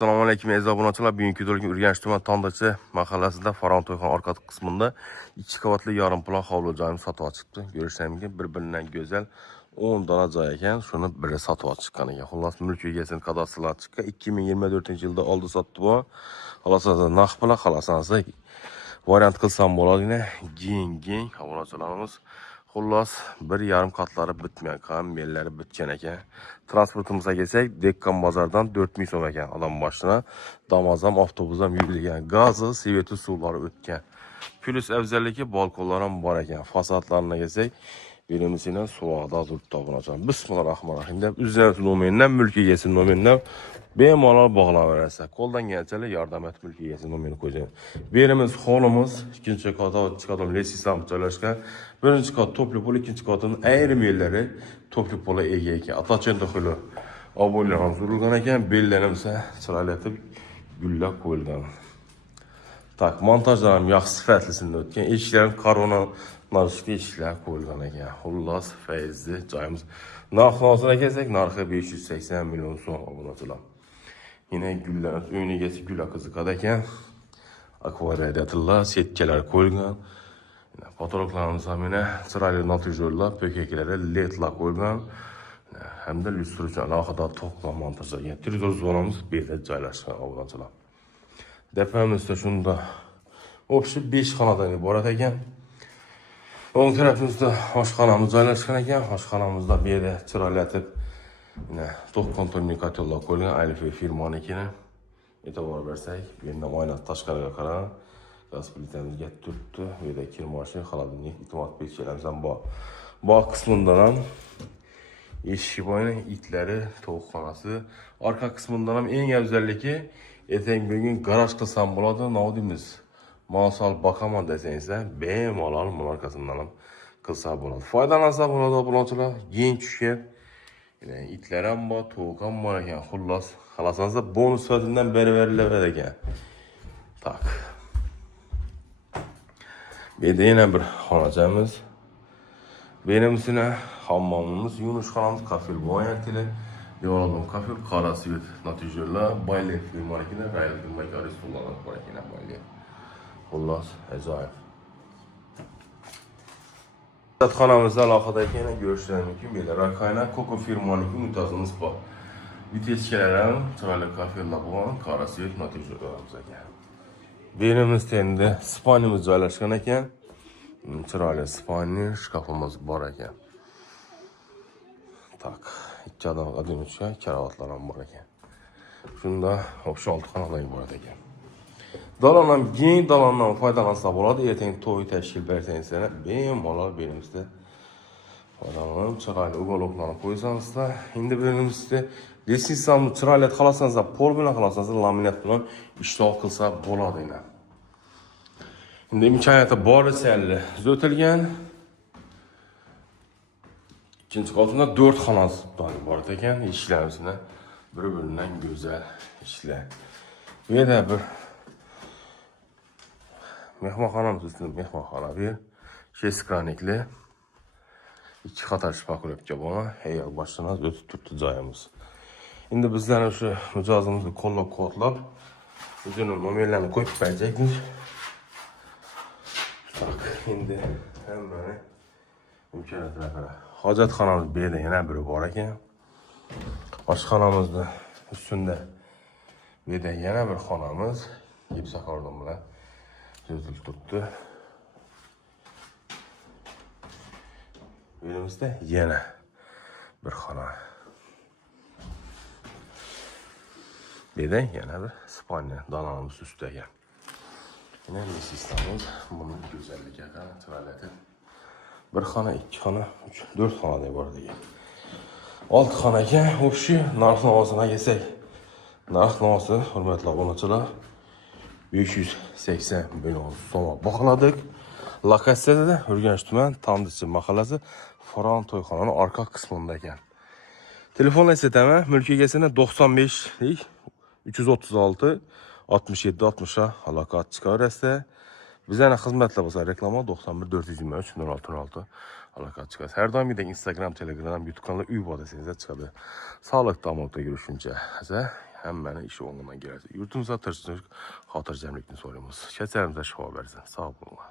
Assalomu alaykum aziz obunachilar. Bugungi videoda Urganch tuman Tandachi mahallasida Faron to'yxona orqa qismida 2 qavatli yarim plan hovli joyini sotib chiqibdi. Ko'rishlarimga bir-biridan go'zal 10 dona joy ekan, shuni biri sotib chiqqan ekan. Xullas, mulk egasini kadastrlar chiqqan. 2024-yilda oldi sotdi bu. Xullas, naq pula xalasansa variant qilsam bo'ladi. Geng obunachilarimiz. Xullas, bir yarim qatlari bitmagan, kammellari bitgan ekan. Transportimizga kelsak, Dekkan bozordan 4000 so'm ekan odam boshına. Damazam, avtobusam yuradigan, gazi, sveti suvlari o'tgan. Plus afzalligi balkonlar ham bor ekan. Fasadlarına kelsak, birimizdan suvada turibdi obunachilar. Bismillahirrohmanirrohim deb üzerine nomerinden, mulk egasi nomerinden bemalol bog'lanaverasiz. Qo'ldan kelgancha yordam et mulk egasi nomerini qo'ygan. Berimiz holimiz, ikkinchi kat letsizam joylashgan. Birinchi kat topli pol, ikkinchi katning ayrim yerlari topli pola ega ekan. Atachon daxili obunlar urilgan ekan, bellanimsa chiroyli etib gullab qo'yilgan. Tak, montajlar ham yaxshi sifatlisini o'tgan. Eshiklarim korona narxli eshiklar qo'yilgan ekan. Xullas, faizli joyimiz. Narxini kelsak, narxi 580 million so'm obunachilar. Yine gullar, uyni egasi gul qiziqadi ekan. Akvariyadatlar, setkalar qo'yilgan. Fotoğraflarımız ham chiroyli natijorlar, pökeklari ledlar qo'yilgan. Hamda lyustratsiya alohida to'qla montajlangan. Televizor zonamiz bu yerda joylashgan obunachilar. Depamizda shunda o'xshi 5 xonadan iborat ekan. O'ng tarafimizda oshxonamiz joylashgan ekan. Oshxonamizda bu yerda chiroyli etib to'qqon tonli kotellar qo'yilgan, Alfa firmanikini. E'tibor bersak, bu yerdan oyna tashqariga qarang. Gaz plitamizga turibdi. Bu yerda kirmoshi, xolodilnik, itomat pechlarimiz ham bor. Bu qismidan ham eshik bo'yni itlari, tovuqxonasi, orqa qismidan ham eng afzalligi ertaga bugun garaj qilsam bo'ladi, nodimiz. Mosal baqaman desangiz, bemalol markasidan ham qilsa bo'ladi. Foydalansa bo'ladi obunachilar, yeng tushgan. İtler ham bor, tovuq ham bor ekan. Xullas, xalasansa bonus sifatından berilar ekan. Tak. Bu yerda yana bir xonachamiz. Berimizda hammomimiz, yuvishxonamiz, kafel bo'yatili. Yo'ldim kafel, qora svet natijorlar, baylet firmanikini, rayl firmanikari stullar bor ekan baylet. Xullas, ajoyib. Xonamizda alohida ekan, ko'rishingiz mumkin. Bu yerda Rakayna Koko firmaniki mutazimiz bor. Viteschalar ham chiroyli kafellar bor, qora svet natijorlarimiz ekan. Berimizda endi spanimiz joylashgan ekan. Chiroyli spani, shkafimiz bor ekan. Tak, ikki odam odimcha karavotlar ham bor ekan. Shunda 6 xonadan iborat ekan. Dalon ham keng dalondan foydalansa bo'ladi. Ertaga to'y tashkil bersangiz, bemalol berimizda foydalanib chiroyli uyg'oqlarni qo'ysangiz, endi berimizda letsizamni chiroyli qilsangiz, pol bilan qilsangiz, laminat bilan ishtiroq qilsa bo'ladi ina. Endi imkoniyati boricha o'tilgan. İkinci katında 4 xonasi bor ekan. Eshiklarimizni bir-biridan go'zal ishlar. Bu yerda bir mehmonxonamiz ustida mehmonxona bir sheskranlikli 2 qator shpakulyapka bor. Hayal boshdan o'tib turibdi joyimiz. Endi bizlar o'sha mijozimizni qo'llab-quvvatlab o'zining nomerlarini qo'yib berajakmiz. Tak, endi hammani imkoniyatlar qara. Hojatxonamiz bu yerda yana biri bor ekan. Oshxonamizda ustunda bu yerda yana bir xonamiz gipsa kordon bilan yozilib turibdi. Berimizda yana bir xona. Bu yerda yana bir spalni donamiz ustida ekan. Yine sistemimiz bunun güzelliği ekan, chiroyli. Bir xona, 2 xona, 3, 4 xonada iborat ekan. 6 xona ekan. O'sha narx-navosini kelsak, narx-navosi hurmatli obunachilar 580 million so'm bog'ladik. Lokatsiyada Urganch tuman Tandachi mahallasi Faron to'yxonaning orqa qismida ekan. Telefon eslatama, mulk egasini 95 336 67 60 aloqa chiqarasiz. Bizlarning xizmatlar bo'lsa reklama 91 423 06 aloqa chiqadi. Har doimgidek Instagram, Telegram, YouTube kanali uy bodasingiz chiqadi. Sog'lik tomonda yurishuncha. həmməni işi onunla gələcək. Yurtumuzda tırçınıq, xatircəmlikini soruyoruz. Keçərimizə şifa versin. Sağ olun.